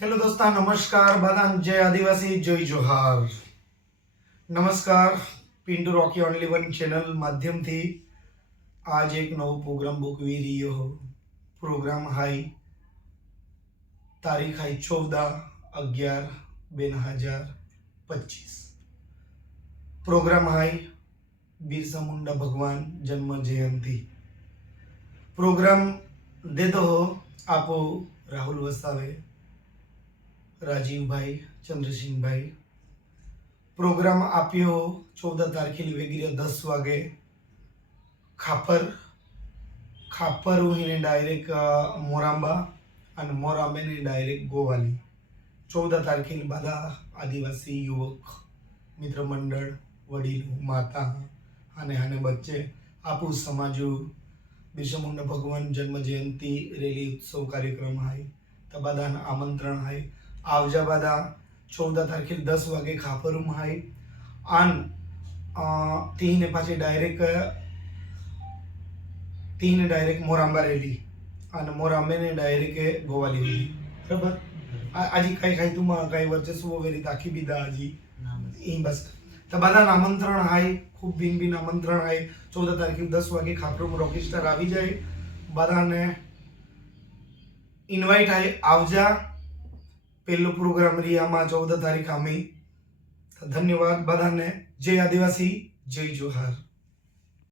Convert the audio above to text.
Hello દોસ્તા, નમસ્કાર બધાને, જય આદિવાસી, જય જોહાર. નમસ્કાર. Pintu Rocky only one channel માધ્યમથી આજ એક નવો પ્રોગ્રામ બુકવી રહ્યો. પ્રોગ્રામ હાઈ તારીખ હાઈ 14/11/2025. પ્રોગ્રામ હાઈ બિરસા મુંડા ભગવાન જન્મ જયંती. प्रोग्राम दे दो आपो राहुल वसावे, राजीव भाई, चंद्रसिंह भाई. प्रोग्राम आप्यो 14 तारखेला वेगळे 10 वागे खापर उहीने डायरेक्ट मोरांबा અને મોરાંબેને ડાયરેક્ટ ગોવાલી. 14 તારીખે બધા આદિવાસી યુવક મિત્ર મંડળ, વડીલ, માતા અને બચ્ચે આપુ સમાજુ બિરસા મુંડા ભગવાન જન્મ જયંતી રેલી ઉત્સવ કાર્યક્રમ હાય. તો બધાને આમંત્રણ હાય. આવજા બધા 14 તારીખે 10 વાગે ખાપરું હાય. આન તીને પાછી ડાયરેક્ટ મોરાંબા રેલી અને મોરાંબેને ડાયરેક્ટ ગોવાલી રેલી. બરાબર. આજે કઈ તું કઈ વર્ચસ્વ વેરી તાકી બીધા હજી એ બસ. તો બધાને આમંત્રણ હાય. ખૂબ ભીન આમંત્રણ હાય. 14 તારીખે 10 વાગે ખાપરું રોકીસ્ટાર આવી જાય. બધાને ઇન્વાઇટ હાય. આવજા. પહેલો પ્રોગ્રામ રિયામાં 14 તારીખ આમી. ધન્યવાદ બધાને. જય આદિવાસી, જય જોહાર.